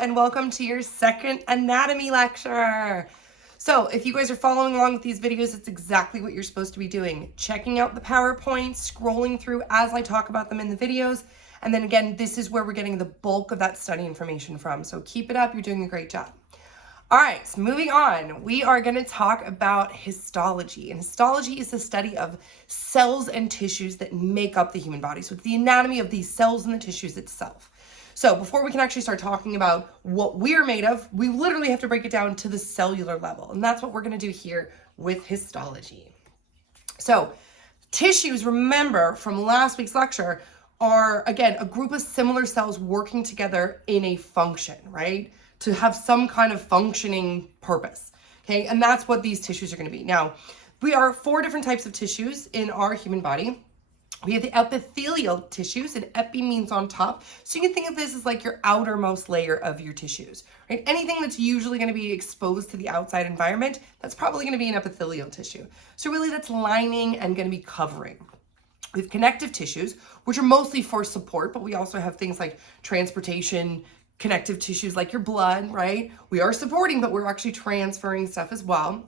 and welcome to your second anatomy lecture. So if you guys are following along with these videos, it's exactly what you're supposed to be doing. Checking out the PowerPoint, scrolling through as I talk about them in the videos. And then again, this is where we're getting the bulk of that study information from. So keep it up, you're doing a great job. All right, so moving on, we are going to talk about histology. And histology is the study of cells and tissues that make up the human body. So it's the anatomy of these cells and the tissues itself. So before we can actually start talking about what we're made of, we literally have to break it down to the cellular level. And that's what we're going to do here with histology. So tissues, remember from last week's lecture, are, again, a group of similar cells working together in a function, right? To have some kind of functioning purpose, okay? And that's what these tissues are going to be. Now, we are 4 different types of tissues in our human body. We have the epithelial tissues, and epi means on top. So you can think of this as like your outermost layer of your tissues, right? Anything that's usually going to be exposed to the outside environment, that's probably going to be an epithelial tissue. So really that's lining and going to be covering. We have connective tissues, which are mostly for support, but we also have things like transportation, connective tissues like your blood, right? We are supporting, but we're actually transferring stuff as well.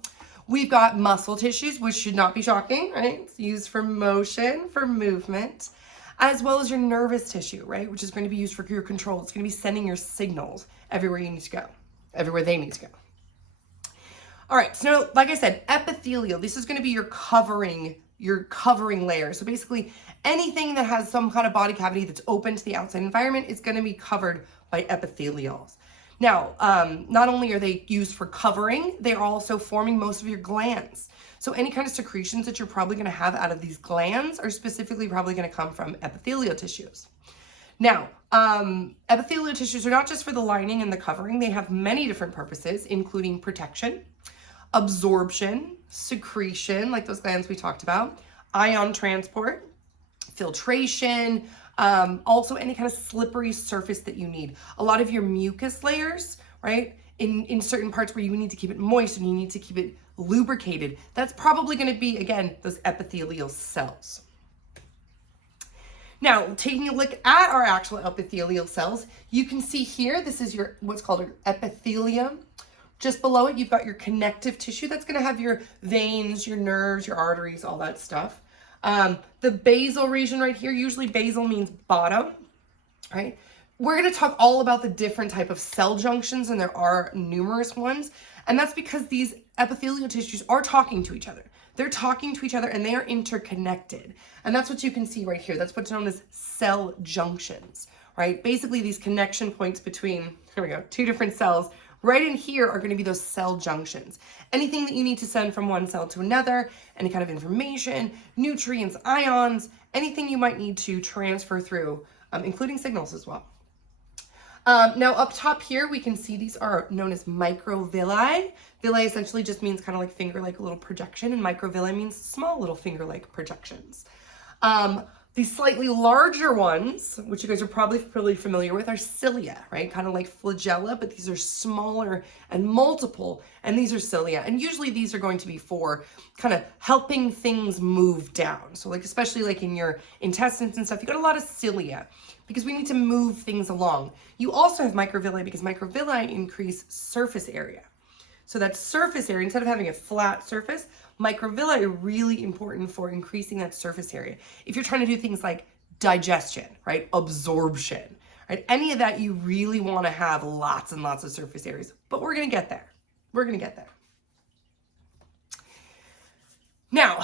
We've got muscle tissues, which should not be shocking, right? It's used for motion, for movement, as well as your nervous tissue, right? Which is going to be used for your control. It's going to be sending your signals everywhere you need to go, everywhere they need to go. All right, so now, like I said, epithelial, this is going to be your covering layer. So basically anything that has some kind of body cavity that's open to the outside environment is going to be covered by epithelials. Now, not only are they used for covering, they are also forming most of your glands. So any kind of secretions that you're probably going to have out of these glands are specifically probably going to come from epithelial tissues. Now, epithelial tissues are not just for the lining and the covering. They have many different purposes, including protection, absorption, secretion, like those glands we talked about, ion transport, filtration, also any kind of slippery surface that you need. A lot of your mucus layers, right, in certain parts where you need to keep it moist and you need to keep it lubricated, that's probably going to be, again, those epithelial cells. Now, taking a look at our actual epithelial cells, you can see here, this is your what's called an epithelium. Just below it, you've got your connective tissue. That's going to have your veins, your nerves, your arteries, all that stuff. The basal region right here, usually basal means bottom, right? We're going to talk all about the different type of cell junctions, and there are numerous ones. And that's because these epithelial tissues are talking to each other. They're talking to each other and they are interconnected. And that's what you can see right here. That's what's known as cell junctions, right? Basically these connection points between, here we go, 2 different cells. Right in here are going to be those cell junctions. Anything that you need to send from one cell to another, any kind of information, nutrients, ions, anything you might need to transfer through, including signals as well. Now up top here, we can see these are known as microvilli. Villi essentially just means kind of like finger-like little projection, and microvilli means small little finger-like projections. These slightly larger ones, which you guys are probably really familiar with, are cilia, right? Kind of like flagella, but these are smaller and multiple, and these are cilia. And usually these are going to be for kind of helping things move down. So like, especially like in your intestines and stuff, you got a lot of cilia because we need to move things along. You also have microvilli because microvilli increase surface area. So that surface area, instead of having a flat surface, microvilli are really important for increasing that surface area. If you're trying to do things like digestion, right, absorption, right, any of that, you really want to have lots and lots of surface areas. But we're going to get there. We're going to get there. Now,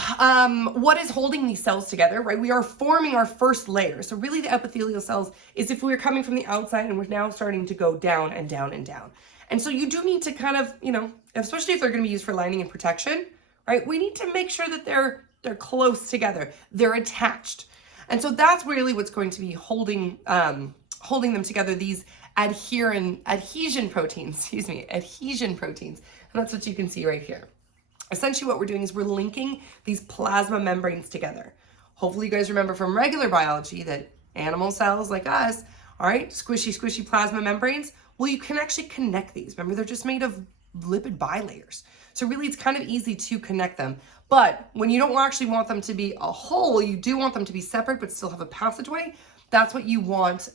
what is holding these cells together, right? We are forming our first layer. So really the epithelial cells is if we're coming from the outside and we're now starting to go down and down and down. And so you do need to kind of, you know, especially if they're going to be used for lining and protection, right? We need to make sure that they're close together. They're attached. And so that's really what's going to be holding them together, these adhesion proteins. And that's what you can see right here. Essentially what we're doing is we're linking these plasma membranes together. Hopefully you guys remember from regular biology that animal cells like us, all right, squishy plasma membranes, well, you can actually connect these. Remember, they're just made of lipid bilayers. So really it's kind of easy to connect them. But when you don't actually want them to be a whole, you do want them to be separate but still have a passageway. That's what you want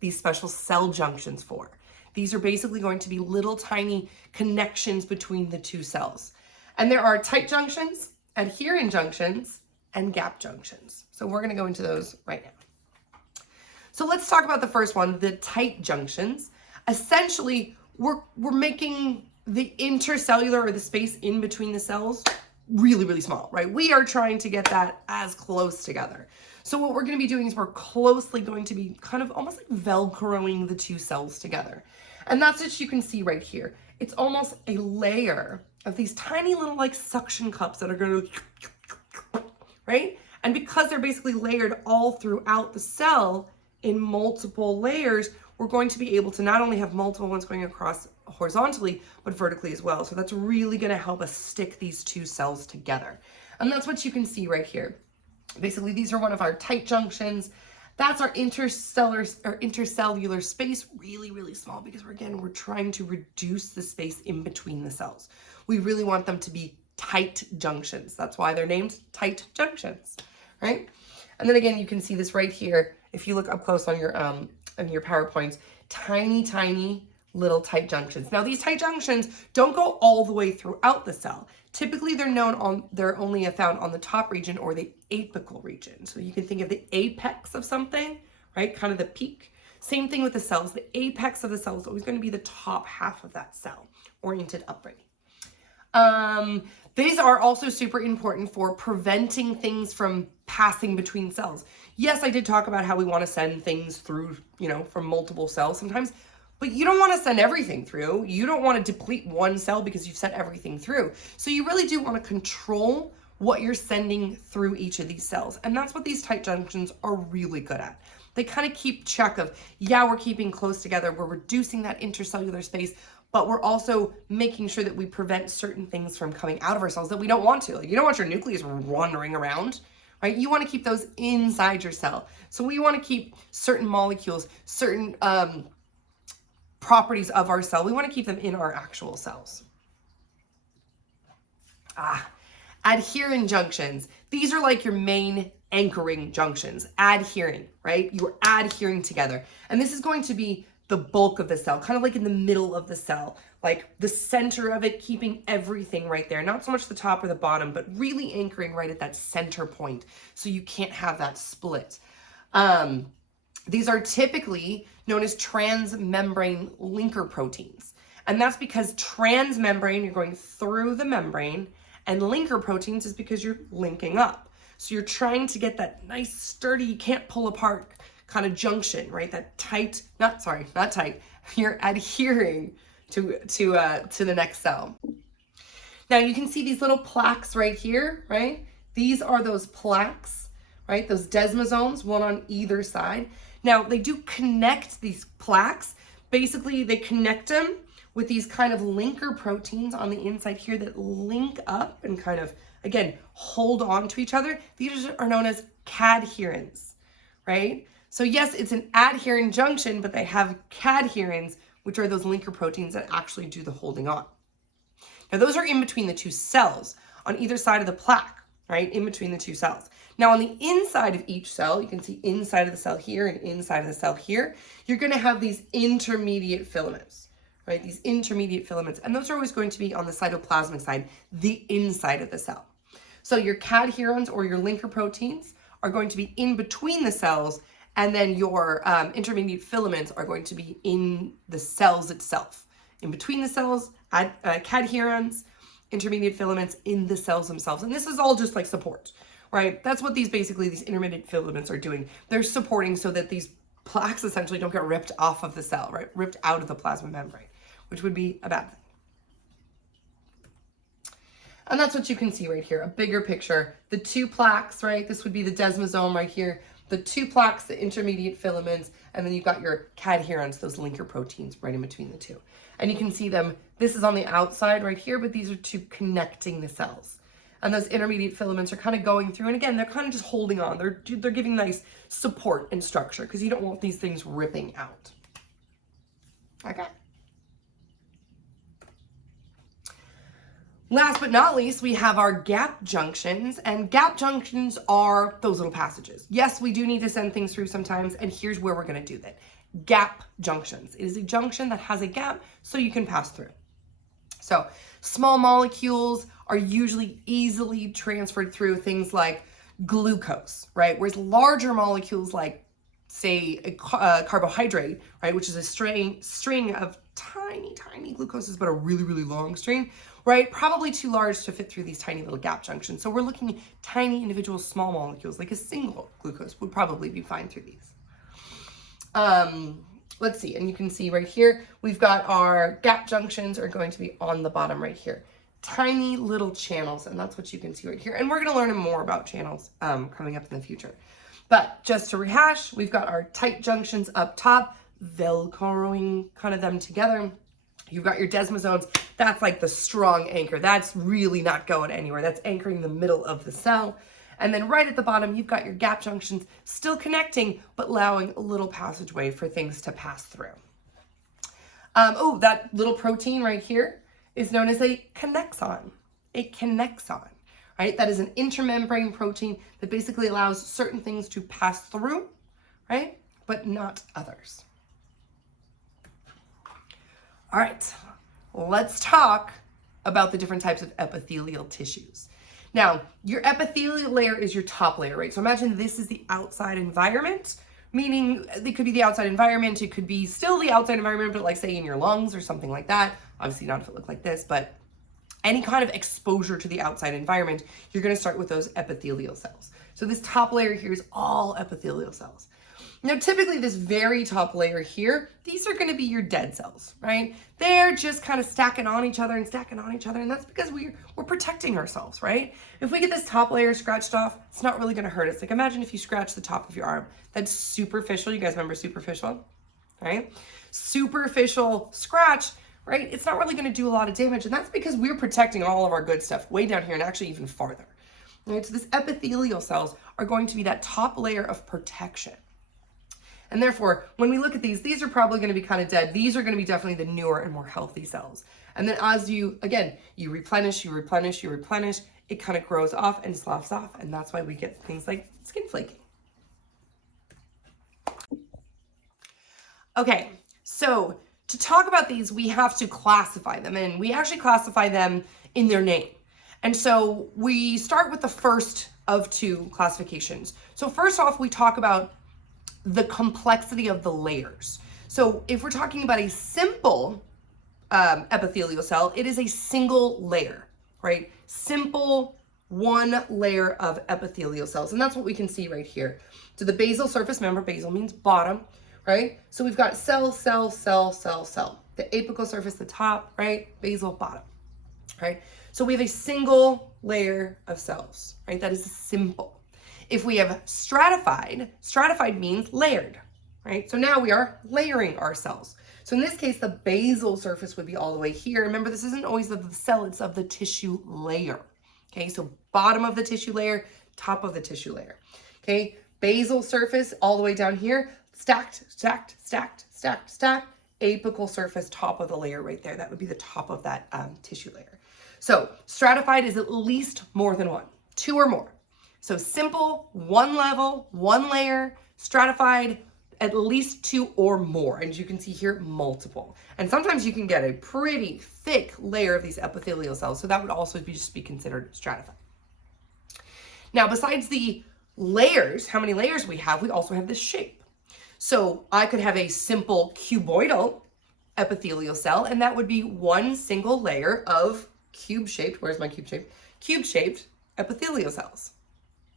these special cell junctions for. These are basically going to be little tiny connections between the two cells. And there are tight junctions, adherent junctions, and gap junctions. So we're going to go into those right now. So let's talk about the first one, the tight junctions. Essentially, we're making the intercellular, or the space in between the cells, really, really small, right? We are trying to get that as close together. So what we're going to be doing is we're closely going to be kind of almost like Velcroing the two cells together. And that's what you can see right here. It's almost a layer of these tiny little like suction cups that are going to, right? And because they're basically layered all throughout the cell in multiple layers, we're going to be able to not only have multiple ones going across horizontally, but vertically as well. So that's really going to help us stick these two cells together. And that's what you can see right here. Basically, these are one of our tight junctions. That's our intercellular space, really, really small, because we're trying to reduce the space in between the cells. We really want them to be tight junctions. That's why they're named tight junctions, right? And then again, you can see this right here. If you look up close on your PowerPoints, tiny, tiny little tight junctions. Now, these tight junctions don't go all the way throughout the cell. Typically, they're only found on the top region or the apical region. So you can think of the apex of something, right? Kind of the peak. Same thing with the cells. The apex of the cell is always going to be the top half of that cell, oriented upright. These are also super important for preventing things from passing between cells. Yes, I did talk about how we want to send things through, from multiple cells sometimes, but you don't want to send everything through. You don't want to deplete one cell because you've sent everything through. So you really do want to control what you're sending through each of these cells. And that's what these tight junctions are really good at. They kind of keep check of, yeah, we're keeping close together. We're reducing that intercellular space, but we're also making sure that we prevent certain things from coming out of our cells that we don't want to. Like, you don't want your nucleus wandering around, right? You want to keep those inside your cell. So we want to keep certain molecules, certain properties of our cell. We want to keep them in our actual cells. Adherent junctions. These are like your main anchoring junctions. Adhering, right? You're adhering together. And this is going to be the bulk of the cell, kind of like in the middle of the cell, like the center of it, keeping everything right there. Not so much the top or the bottom, but really anchoring right at that center point. So you can't have that split. These are typically known as transmembrane linker proteins. And that's because transmembrane, you're going through the membrane, and linker proteins is because you're linking up. So you're trying to get that nice, sturdy, you can't pull apart kind of junction, right? That tight, not tight. You're adhering to the next cell. Now you can see these little plaques right here, right? These are those plaques, right? Those desmosomes, one on either side. Now they do connect these plaques. Basically, they connect them with these kind of linker proteins on the inside here that link up and kind of, again, hold on to each other. These are known as cadherins, right? So yes, it's an adherent junction, but they have cadherins, which are those linker proteins that actually do the holding on. Now those are in between the two cells on either side of the plaque, right? In between the two cells. Now on the inside of each cell, you can see inside of the cell here and inside of the cell here, you're going to have these intermediate filaments, right? These intermediate filaments, and those are always going to be on the cytoplasmic side, the inside of the cell. So your cadherins or your linker proteins are going to be in between the cells, and then your intermediate filaments are going to be in the cells itself. In between the cells, cadherins, intermediate filaments in the cells themselves. And this is all just like support, right? That's what these intermediate filaments are doing. They're supporting so that these plaques essentially don't get ripped off of the cell, right? Ripped out of the plasma membrane, which would be a bad thing. And that's what you can see right here, a bigger picture. The two plaques, right? This would be the desmosome right here. The two plaques, the intermediate filaments, and then you've got your cadherins, those linker proteins right in between the two. And you can see them, this is on the outside right here, but these are two connecting the cells. And those intermediate filaments are kind of going through, and again, they're kind of just holding on. They're giving nice support and structure because you don't want these things ripping out. Okay. Last but not least, we have our gap junctions, and gap junctions are those little passages. Yes, we do need to send things through sometimes, and here's where we're going to do that. gap junctions. It is a junction that has a gap so you can pass through. So small molecules are usually easily transferred through things like glucose, right? Whereas larger molecules like, say, a carbohydrate, right, which is a string of tiny glucoses, but a really long string, right? Probably too large to fit through these tiny little gap junctions. So we're looking at tiny individual small molecules, like a single glucose would probably be fine through these. Let's see, and you can see right here, we've got our gap junctions are going to be on the bottom right here. Tiny little channels, and that's what you can see right here. And we're gonna learn more about channels coming up in the future. But just to rehash, we've got our tight junctions up top, velcroing kind of them together. You've got your desmosomes. That's like the strong anchor. That's really not going anywhere. That's anchoring the middle of the cell. And then right at the bottom, you've got your gap junctions still connecting, but allowing a little passageway for things to pass through. Oh, that little protein right here is known as a connexon. A connexon, right? That is an intramembrane protein that basically allows certain things to pass through, right? But not others. All right, let's talk about the different types of epithelial tissues. Now, your epithelial layer is your top layer, right? So imagine this is the outside environment, meaning it could be the outside environment, it could be still the outside environment, but like say in your lungs or something like that. Obviously not if it looked like this, but any kind of exposure to the outside environment, you're gonna start with those epithelial cells. So this top layer here is all epithelial cells. Now, typically this very top layer here, these are gonna be your dead cells, right? They're just kind of stacking on each other, and that's because we're protecting ourselves, right? If we get this top layer scratched off, it's not really gonna hurt us. Like imagine if you scratch the top of your arm. That's superficial. You guys remember superficial, right? Superficial scratch, right? It's not really gonna do a lot of damage, and that's because we're protecting all of our good stuff way down here and actually even farther, right? So this epithelial cells are going to be that top layer of protection. And therefore, when we look at these are probably going to be kind of dead. These are going to be definitely the newer and more healthy cells. And then as you replenish, it kind of grows off and sloughs off. And that's why we get things like skin flaking. Okay, so to talk about these, we have to classify them. And we actually classify them in their name. And so we start with the first of two classifications. So first off, we talk about the complexity of the layers. So if we're talking about a simple epithelial cell, it is a single layer, right? Simple one layer of epithelial cells. And that's what we can see right here. So the basal surface, remember basal means bottom, right? So we've got cell. The apical surface, the top, right? Basal, bottom, right? So we have a single layer of cells, right? That is simple. If we have stratified means layered, right? So now we are layering our cells. So in this case, the basal surface would be all the way here. Remember, this isn't always of the cell, it's of the tissue layer. Okay, so bottom of the tissue layer, top of the tissue layer. Okay, basal surface all the way down here, stacked. Apical surface, top of the layer right there. That would be the top of that tissue layer. So stratified is at least more than one, two or more. So simple, one level, one layer, stratified, at least two or more. And you can see here, multiple. And sometimes you can get a pretty thick layer of these epithelial cells. So that would also just be considered stratified. Now, besides the layers, how many layers we also have this shape. So I could have a simple cuboidal epithelial cell, and that would be one single layer of cube-shaped, where's my cube-shaped? Cube-shaped epithelial cells.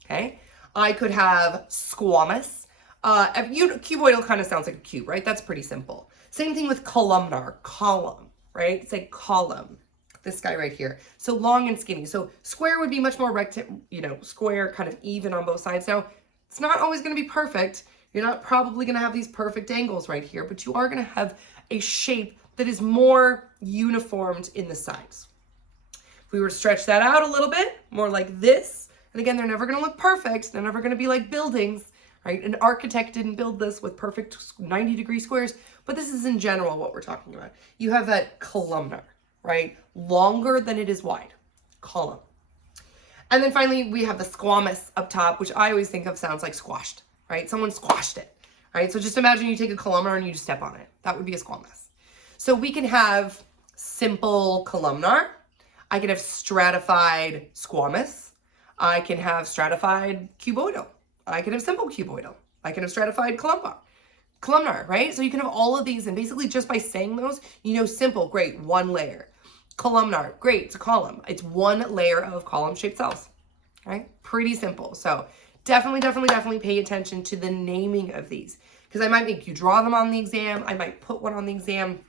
Okay, I could have squamous. Cuboidal kind of sounds like a cube, right? That's pretty simple. Same thing with columnar, column, right? It's a column. This guy right here. So long and skinny. So square would be much more square, kind of even on both sides. Now, it's not always going to be perfect. You're not probably going to have these perfect angles right here, but you are going to have a shape that is more uniformed in the sides. If we were to stretch that out a little bit, more like this, and again, they're never going to look perfect. They're never going to be like buildings, right? An architect didn't build this with perfect 90-degree squares, but this is in general what we're talking about. You have that columnar, right? Longer than it is wide, column. And then finally, we have the squamous up top, which I always think of sounds like squashed, right? Someone squashed it, right? So just imagine you take a columnar and you just step on it. That would be a squamous. So we can have simple columnar. I can have stratified squamous. I can have stratified cuboidal. I can have simple cuboidal. I can have stratified columnar, right? So you can have all of these, and basically just by saying those, you know, simple, great, one layer. Columnar, great, it's a column. It's one layer of column-shaped cells, right? Pretty simple. So definitely pay attention to the naming of these, because I might make you draw them on the exam. I might put one on the exam,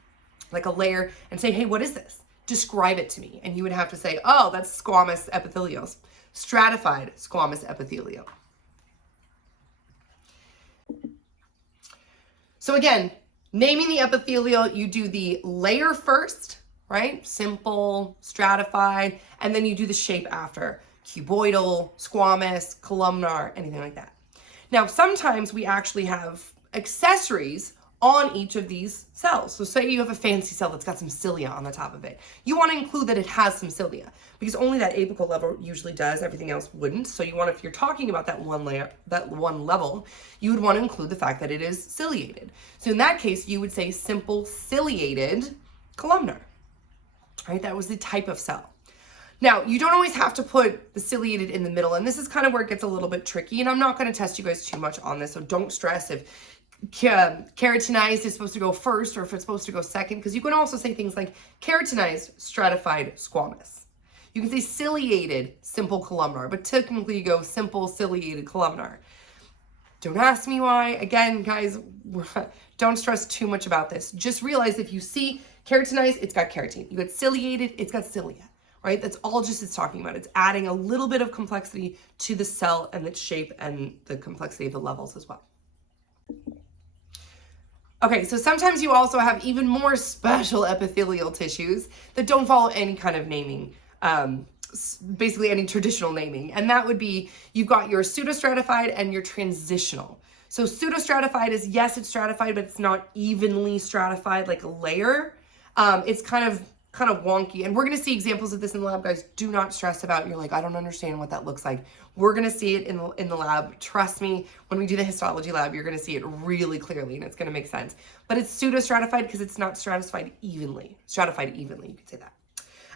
like a layer, and say, hey, what is this? Describe it to me. And you would have to say, oh, that's squamous epithelial, stratified squamous epithelial. So again, naming the epithelial, you do the layer first, right? Simple, stratified, and then you do the shape after. Cuboidal, squamous, columnar, anything like that. Now, sometimes we actually have accessories on each of these cells. So say you have a fancy cell that's got some cilia on the top of it. You want to include that it has some cilia, because only that apical level usually does, everything else wouldn't. So you want, if you're talking about that one layer, that one level, you would want to include the fact that it is ciliated. So in that case, you would say simple ciliated columnar, right? That was the type of cell. Now, you don't always have to put the ciliated in the middle, and this is kind of where it gets a little bit tricky, and I'm not going to test you guys too much on this, so don't stress if keratinized is supposed to go first or if it's supposed to go second, because you can also say things like keratinized stratified squamous. You can say ciliated simple columnar, but technically you go simple ciliated columnar. Don't ask me why. Again, guys, don't stress too much about this. Just realize if you see keratinized, it's got keratin. You got ciliated, it's got cilia, right? That's all just it's talking about. It's adding a little bit of complexity to the cell and its shape and the complexity of the levels as well. Okay, so sometimes you also have even more special epithelial tissues that don't follow any kind of naming, basically any traditional naming. And that would be, you've got your pseudostratified and your transitional. So pseudostratified is, yes, it's stratified, but it's not evenly stratified like a layer. It's kind of wonky. And we're going to see examples of this in the lab, guys. Do not stress about, you're like, I don't understand what that looks like. We're going to see it in the lab. Trust me, when we do the histology lab, you're going to see it really clearly and it's going to make sense. But it's pseudo-stratified because it's not stratified evenly, you could say that.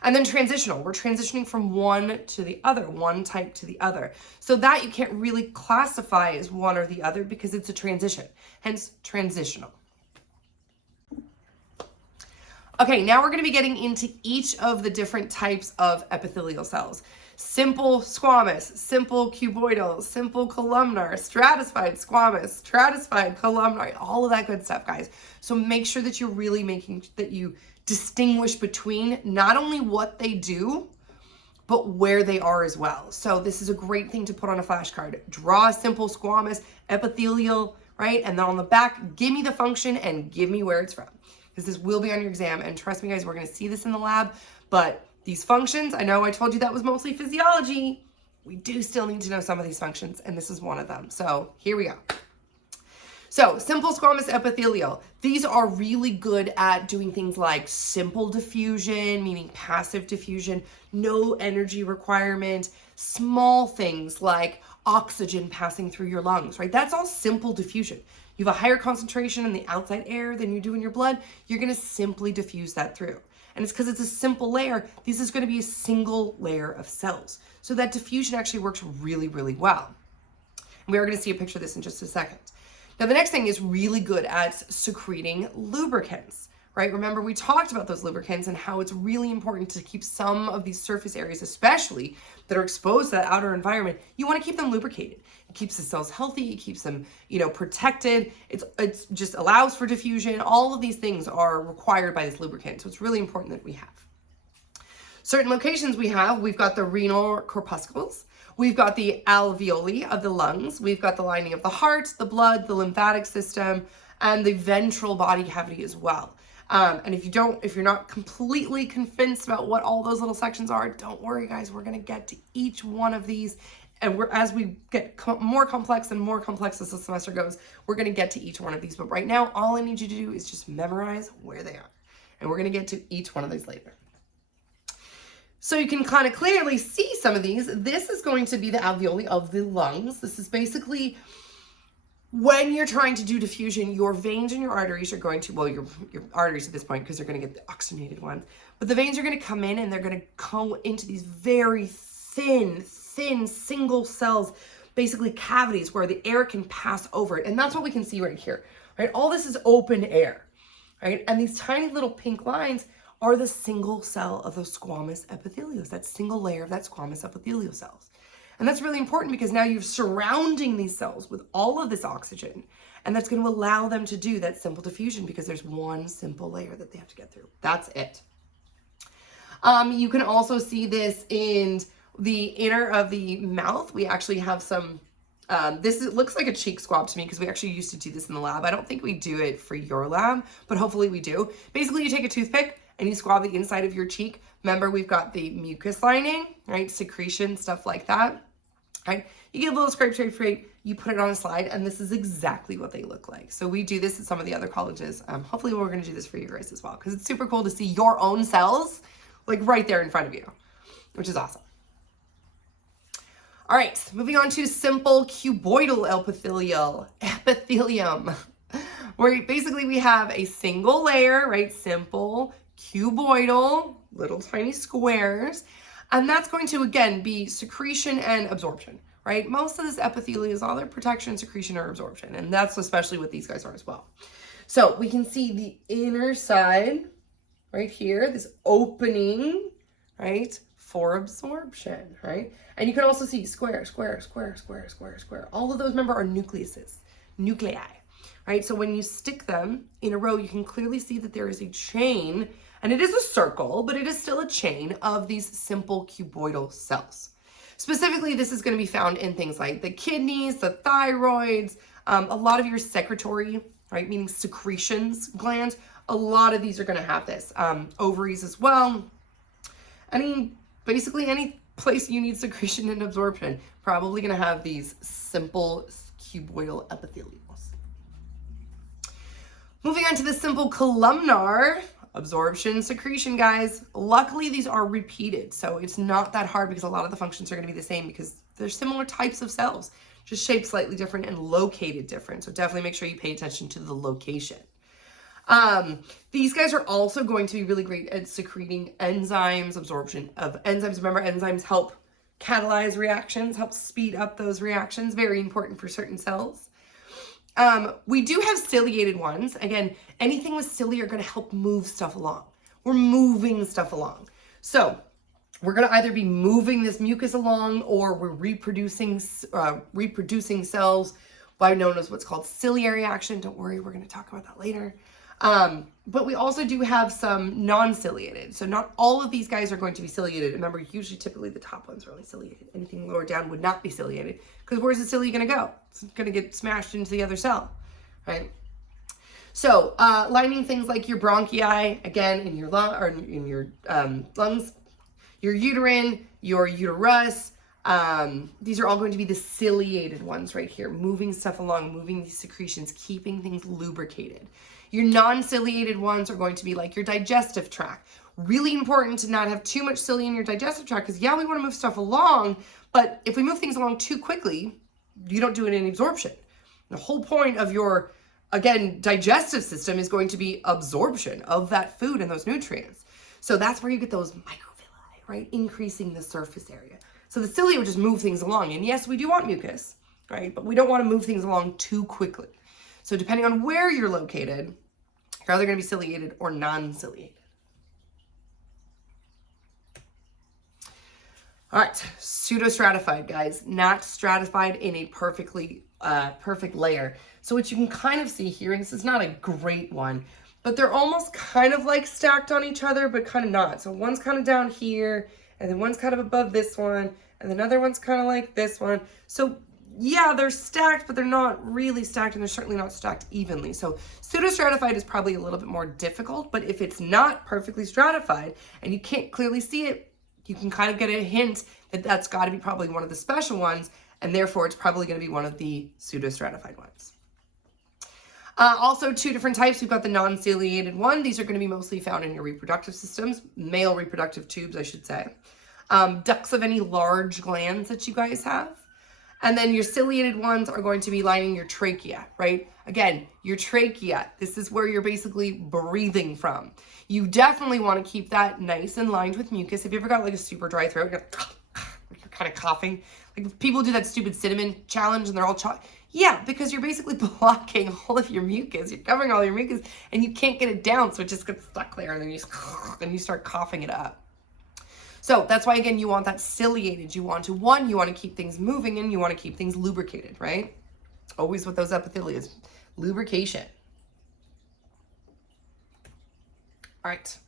And then transitional, we're transitioning from one to the other, one type to the other. So that you can't really classify as one or the other because it's a transition, hence transitional. Okay, now we're going to be getting into each of the different types of epithelial cells. Simple squamous, simple cuboidal, simple columnar, stratified squamous, stratified columnar, all of that good stuff, guys. So make sure that you're really making that you distinguish between not only what they do, but where they are as well. So this is a great thing to put on a flashcard. Draw a simple squamous epithelial, right? And then on the back, give me the function and give me where it's from, because this will be on your exam. And trust me, guys, we're going to see this in the lab, but these functions, I know I told you that was mostly physiology. We do still need to know some of these functions, and this is one of them. So here we go. So simple squamous epithelial, these are really good at doing things like simple diffusion, meaning passive diffusion, no energy requirement, small things like oxygen passing through your lungs, right? That's all simple diffusion. You have a higher concentration in the outside air than you do in your blood, you're going to simply diffuse that through. And it's because it's a simple layer. This is going to be a single layer of cells. So that diffusion actually works really, really well. And we are going to see a picture of this in just a second. Now, the next thing is really good at secreting lubricants, right? Remember, we talked about those lubricants and how it's really important to keep some of these surface areas, especially that are exposed to that outer environment. You want to keep them lubricated. It keeps the cells healthy. It keeps them, protected. It's just allows for diffusion. All of these things are required by this lubricant. So it's really important that we have. Certain locations we've got the renal corpuscles. We've got the alveoli of the lungs. We've got the lining of the heart, the blood, the lymphatic system, and the ventral body cavity as well. And if you're not completely convinced about what all those little sections are, don't worry, guys. We're going to get to each one of these. And as we get more complex as the semester goes, we're going to get to each one of these. But right now, all I need you to do is just memorize where they are. And we're going to get to each one of these later. So you can kind of clearly see some of these. This is going to be the alveoli of the lungs. This is basically When you're trying to do diffusion, your veins and your arteries are going to, well, your arteries at this point, because they're going to get the oxygenated ones, but the veins are going to come in and they're going to go into these very thin single cells, basically cavities where the air can pass over it. And that's what we can see right here, right? All this is open air, right? And these tiny little pink lines are the single cell of those squamous epithelials, that single layer of that squamous epithelial cells. And that's really important because now you're surrounding these cells with all of this oxygen, and that's going to allow them to do that simple diffusion because there's one simple layer that they have to get through. That's it. You can also see this in the inner of the mouth. We actually have some, it looks like a cheek squab to me because we actually used to do this in the lab. I don't think we do it for your lab, but hopefully we do. Basically, you take a toothpick and you squab the inside of your cheek. Remember, we've got the mucus lining, right? Secretion, stuff like that. Right? You get a little scrape, you put it on a slide, and this is exactly what they look like. So we do this at some of the other colleges. Hopefully we're going to do this for you guys as well, because it's super cool to see your own cells like right there in front of you, which is awesome. All right, moving on to simple cuboidal epithelium, where basically we have a single layer, right? Simple cuboidal, little tiny squares. And that's going to, again, be secretion and absorption, right? Most of this epithelium is all their protection, secretion, or absorption. And that's especially what these guys are as well. So we can see the inner side right here, this opening, right, for absorption, right? And you can also see square. All of those, remember, are nuclei, right? So when you stick them in a row, you can clearly see that there is a chain. And it is a circle, but it is still a chain of these simple cuboidal cells. Specifically, this is going to be found in things like the kidneys, the thyroids, a lot of your secretory, right, meaning secretions glands. A lot of these are going to have this. Ovaries as well. Basically any place you need secretion and absorption, probably going to have these simple cuboidal epithelials. Moving on to the simple columnar absorption, secretion, guys. Luckily, these are repeated, so it's not that hard because a lot of the functions are going to be the same because they're similar types of cells, just shaped slightly different and located different. So definitely make sure you pay attention to the location. These guys are also going to be really great at secreting enzymes, absorption of enzymes. Remember, enzymes help catalyze reactions, help speed up those reactions. Very important for certain cells. We do have ciliated ones. Again, anything with cilia are going to help move stuff along. We're moving stuff along. So we're going to either be moving this mucus along or we're reproducing cells by known as what's called ciliary action. Don't worry, we're going to talk about that later. But we also do have some non-ciliated. So not all of these guys are going to be ciliated. Remember, usually typically the top ones are only ciliated. Anything lower down would not be ciliated because where's the cilia going to go? It's going to get smashed into the other cell, right? So lining things like your bronchi, again, in your lung or in your lungs, your uterine, your uterus. These are all going to be the ciliated ones right here, moving stuff along, moving these secretions, keeping things lubricated. Your non-ciliated ones are going to be like your digestive tract. Really important to not have too much cilia in your digestive tract because, yeah, we want to move stuff along, but if we move things along too quickly, you don't do it in absorption. The whole point of your, again, digestive system is going to be absorption of that food and those nutrients. So that's where you get those microvilli, right? Increasing the surface area. So the cilia would just move things along. And yes, we do want mucus, right? But we don't want to move things along too quickly. So depending on where you're located, you're either going to be ciliated or non-ciliated. All right, pseudostratified, guys, not stratified in a perfect layer. So what you can kind of see here, and this is not a great one, but they're almost kind of like stacked on each other, but kind of not. So one's kind of down here, and then one's kind of above this one, and then another one's kind of like this one. So yeah, they're stacked, but they're not really stacked, and they're certainly not stacked evenly. So pseudostratified is probably a little bit more difficult, but if it's not perfectly stratified and you can't clearly see it, you can kind of get a hint that that's got to be probably one of the special ones, and therefore it's probably going to be one of the pseudostratified ones. Also, two different types. We've got the non-ciliated one. These are going to be mostly found in your reproductive systems, male reproductive tubes, I should say. Ducts of any large glands that you guys have. And then your ciliated ones are going to be lining your trachea, right? Again, your trachea, this is where you're basically breathing from. You definitely want to keep that nice and lined with mucus. Have you ever got like a super dry throat? You're kind of coughing. Like people do that stupid cinnamon challenge and they're all yeah, because you're basically blocking all of your mucus. You're covering all your mucus and you can't get it down, so it just gets stuck there and then you start coughing it up. So that's why, again, you want that ciliated. You want to keep things moving and you want to keep things lubricated, right? Always with those epithelials, lubrication. All right.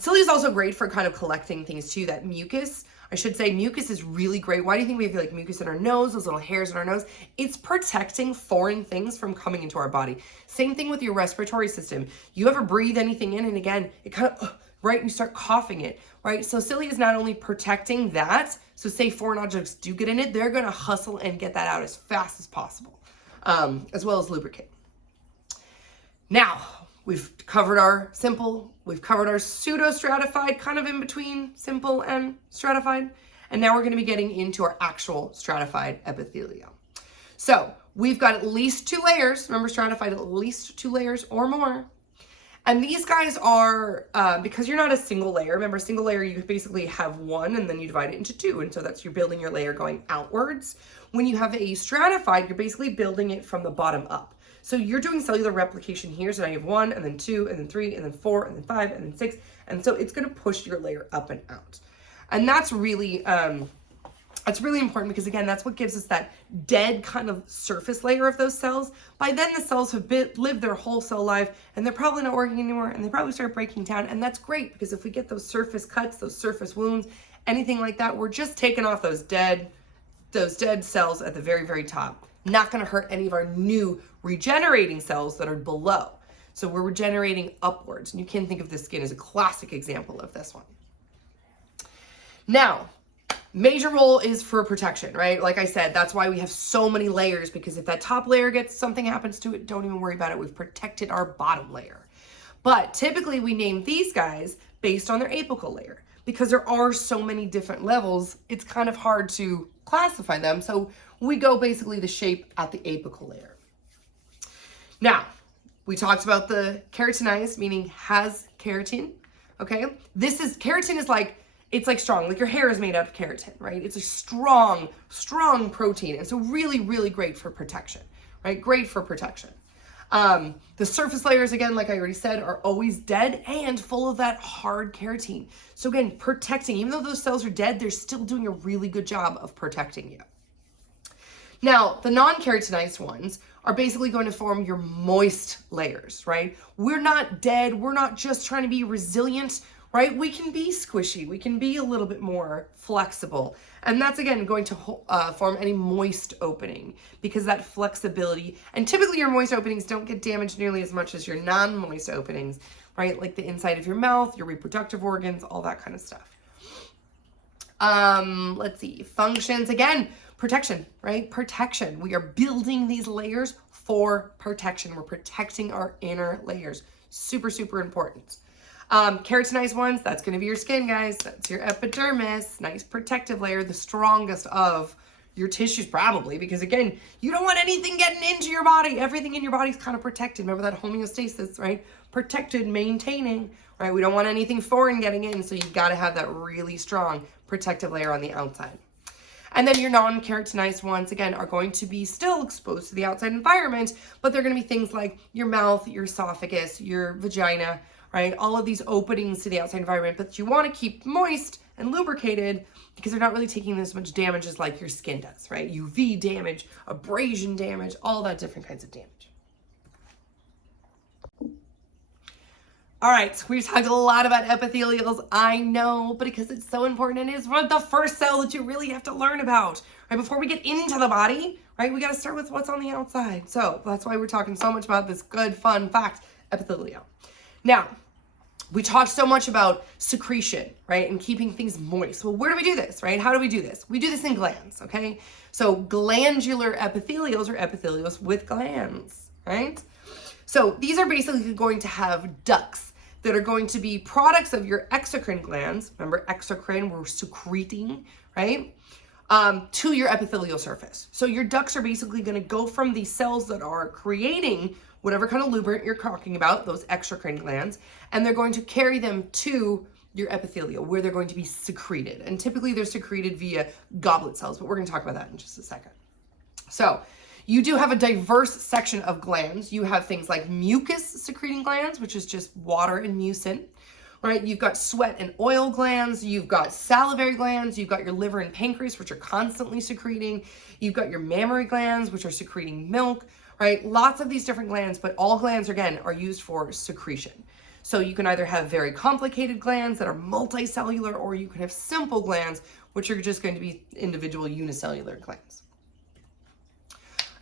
Cilia is also great for kind of collecting things too. That mucus, I should say mucus is really great. Why do you think we have like mucus in our nose, those little hairs in our nose? It's protecting foreign things from coming into our body. Same thing with your respiratory system. You ever breathe anything in and again, it kind of, right? You start coughing it, right? So cilia is not only protecting that, so say foreign objects do get in it, they're going to hustle and get that out as fast as possible, as well as lubricate. Now, we've covered our simple, we've covered our pseudo-stratified, kind of in between simple and stratified. And now we're going to be getting into our actual stratified epithelium. So we've got at least 2 layers. Remember, stratified at least 2 layers or more. And these guys are, because you're not a single layer, remember a single layer, you basically have 1 and then you divide it into 2. And so that's, you're building your layer going outwards. When you have a stratified, you're basically building it from the bottom up. So you're doing cellular replication here. So now you have 1 and then 2 and then 3 and then 4 and then 5 and then 6. And so it's going to push your layer up and out. And that's really important because, again, that's what gives us that dead kind of surface layer of those cells. By then the cells have lived their whole cell life and they're probably not working anymore and they probably start breaking down. And that's great because if we get those surface cuts, those surface wounds, anything like that, we're just taking off those dead cells at the very, very top. Not going to hurt any of our new regenerating cells that are below. So we're regenerating upwards. And you can think of the skin as a classic example of this one. Now, major role is for protection, right? Like I said, that's why we have so many layers, because if that top layer gets, something happens to it, don't even worry about it. We've protected our bottom layer. But typically we name these guys based on their apical layer. Because there are so many different levels, it's kind of hard to classify them. So we go basically the shape at the apical layer. Now, we talked about the keratinized, meaning has keratin, okay? Keratin is like, it's like strong, like your hair is made out of keratin, right? It's a strong, strong protein. And so really, really great for protection, right? Great for protection. The surface layers, again, like I already said, are always dead and full of that hard keratin. So again, protecting, even though those cells are dead, they're still doing a really good job of protecting you. Now, the non-keratinized ones are basically going to form your moist layers, right? We're not dead. We're not just trying to be resilient, right? We can be squishy. We can be a little bit more flexible. And that's, again, going to form any moist opening because that flexibility, and typically your moist openings don't get damaged nearly as much as your non-moist openings, right? Like the inside of your mouth, your reproductive organs, all that kind of stuff. Let's see, functions, again, protection, right? Protection. We are building these layers for protection. We're protecting our inner layers. Super, super important. Keratinized ones, that's going to be your skin, guys. That's your epidermis. Nice protective layer, the strongest of your tissues probably, because again, you don't want anything getting into your body. Everything in your body is kind of protected. Remember that homeostasis, right? Protected, maintaining, right? We don't want anything foreign getting in, so you've got to have that really strong protective layer on the outside. And then your non-keratinized ones, again, are going to be still exposed to the outside environment, but they're going to be things like your mouth, your esophagus, your vagina, right? All of these openings to the outside environment, but you want to keep moist and lubricated because they're not really taking as much damage as like your skin does, right? UV damage, abrasion damage, all that different kinds of damage. All right, we've talked a lot about epithelials, I know, but because it's so important, it is the first cell that you really have to learn about, right? Before we get into the body, right? We got to start with what's on the outside. So that's why we're talking so much about this good, fun fact, epithelium. Now, we talked so much about secretion, right? And keeping things moist. Well, where do we do this, right? How do we do this? We do this in glands, okay? So glandular epithelials are epithelials with glands, right? So these are basically going to have ducts that are going to be products of your exocrine glands. Remember, exocrine, we're secreting, right? to your epithelial surface. So your ducts are basically going to go from these cells that are creating whatever kind of lubricant you're talking about, those exocrine glands, and they're going to carry them to your epithelial where they're going to be secreted. And typically they're secreted via goblet cells, but we're going to talk about that in just a second. So you do have a diverse section of glands. You have things like mucus secreting glands, which is just water and mucin, right? You've got sweat and oil glands. You've got salivary glands. You've got your liver and pancreas, which are constantly secreting. You've got your mammary glands, which are secreting milk, right? Lots of these different glands, but all glands, again, are used for secretion. So you can either have very complicated glands that are multicellular, or you can have simple glands, which are just going to be individual unicellular glands.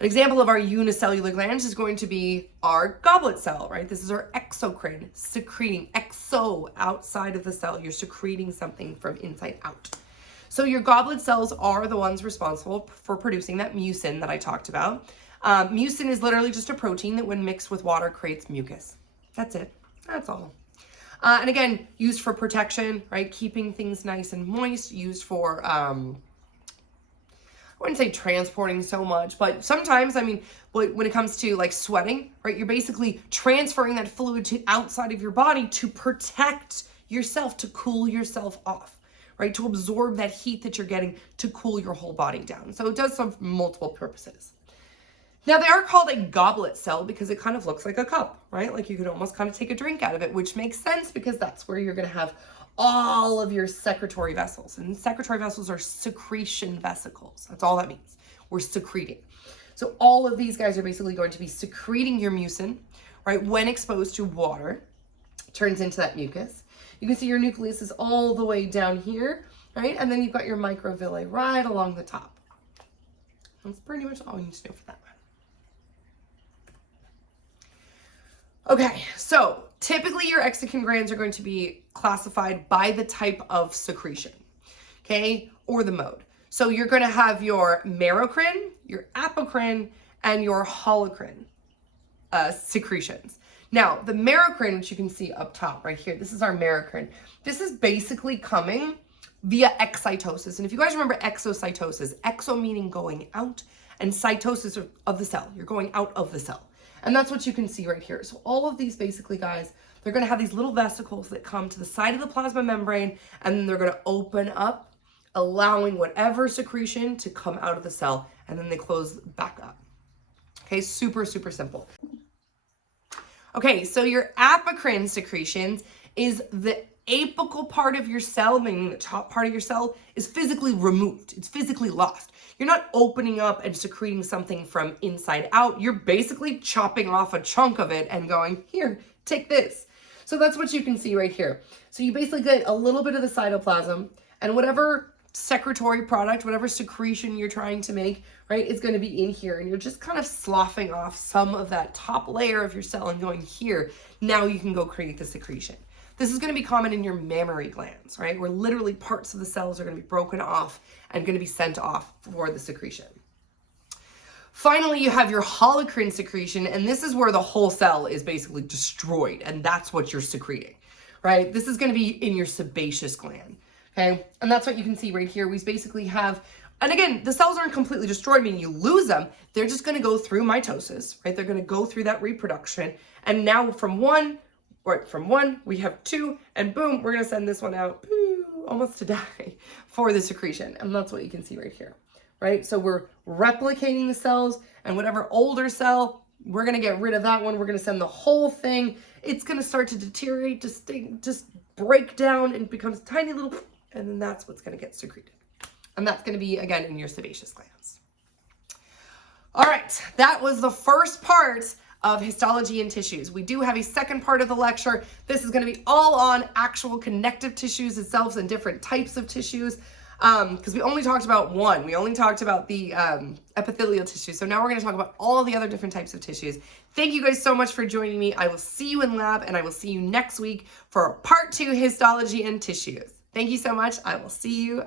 An example of our unicellular glands is going to be our goblet cell, right? This is our exocrine, secreting exo, outside of the cell. You're secreting something from inside out. So your goblet cells are the ones responsible for producing that mucin that I talked about. Mucin is literally just a protein that when mixed with water creates mucus. That's it. That's all. And again, used for protection, right? Keeping things nice and moist, used for, I wouldn't say transporting so much, but sometimes, I mean, when it comes to like sweating, right? You're basically transferring that fluid to outside of your body to protect yourself, to cool yourself off, right? To absorb that heat that you're getting to cool your whole body down. So it does some multiple purposes. Now, they are called a goblet cell because it kind of looks like a cup, right? Like you could almost kind of take a drink out of it, which makes sense because that's where you're going to have all of your secretory vessels. And secretory vessels are secretion vesicles. That's all that means. We're secreting. So all of these guys are basically going to be secreting your mucin, right? When exposed to water, turns into that mucus. You can see your nucleus is all the way down here, right? And then you've got your microvilli right along the top. That's pretty much all you need to know for that one. Okay, so typically your exocrine glands are going to be classified by the type of secretion, okay, or the mode. So you're going to have your merocrine, your apocrine, and your holocrine secretions. Now, the merocrine, which you can see up top right here, this is our merocrine. This is basically coming via excytosis. And if you guys remember exocytosis, exo meaning going out, and cytosis of the cell, you're going out of the cell. And that's what you can see right here. So all of these basically, guys, they're going to have these little vesicles that come to the side of the plasma membrane, and then they're going to open up, allowing whatever secretion to come out of the cell, and then they close back up. Okay, super, super simple. Okay, so your apocrine secretions is the apical part of your cell, meaning the top part of your cell, is physically removed. It's physically lost. You're not opening up and secreting something from inside out. You're basically chopping off a chunk of it and going, here, take this. So that's what you can see right here. So you basically get a little bit of the cytoplasm, and whatever secretory product, whatever secretion you're trying to make, right, is going to be in here. And you're just kind of sloughing off some of that top layer of your cell and going, here, now you can go create the secretion. This is going to be common in your mammary glands, right? Where literally parts of the cells are going to be broken off and going to be sent off for the secretion. Finally, you have your holocrine secretion, and this is where the whole cell is basically destroyed, and that's what you're secreting, right? This is going to be in your sebaceous gland, okay? And that's what you can see right here. We basically have, and again, the cells aren't completely destroyed, meaning you lose them. They're just going to go through mitosis, right? They're going to go through that reproduction, and now from one, we have two, and boom, we're going to send this one out, almost to die for the secretion. And that's what you can see right here, right? So we're replicating the cells, and whatever older cell, we're going to get rid of that one. We're going to send the whole thing. It's going to start to deteriorate, just break down, and becomes tiny little, and then that's what's going to get secreted. And that's going to be, again, in your sebaceous glands. All right, that was the first part of histology and tissues. We do have a second part of the lecture. This is going to be all on actual connective tissues itself and different types of tissues, because we only talked about one. We only talked about the epithelial tissue. So now we're going to talk about all the other different types of tissues. Thank you guys so much for joining me. I will see you in lab, and I will see you next week for part 2, histology and tissues. Thank you so much. I will see you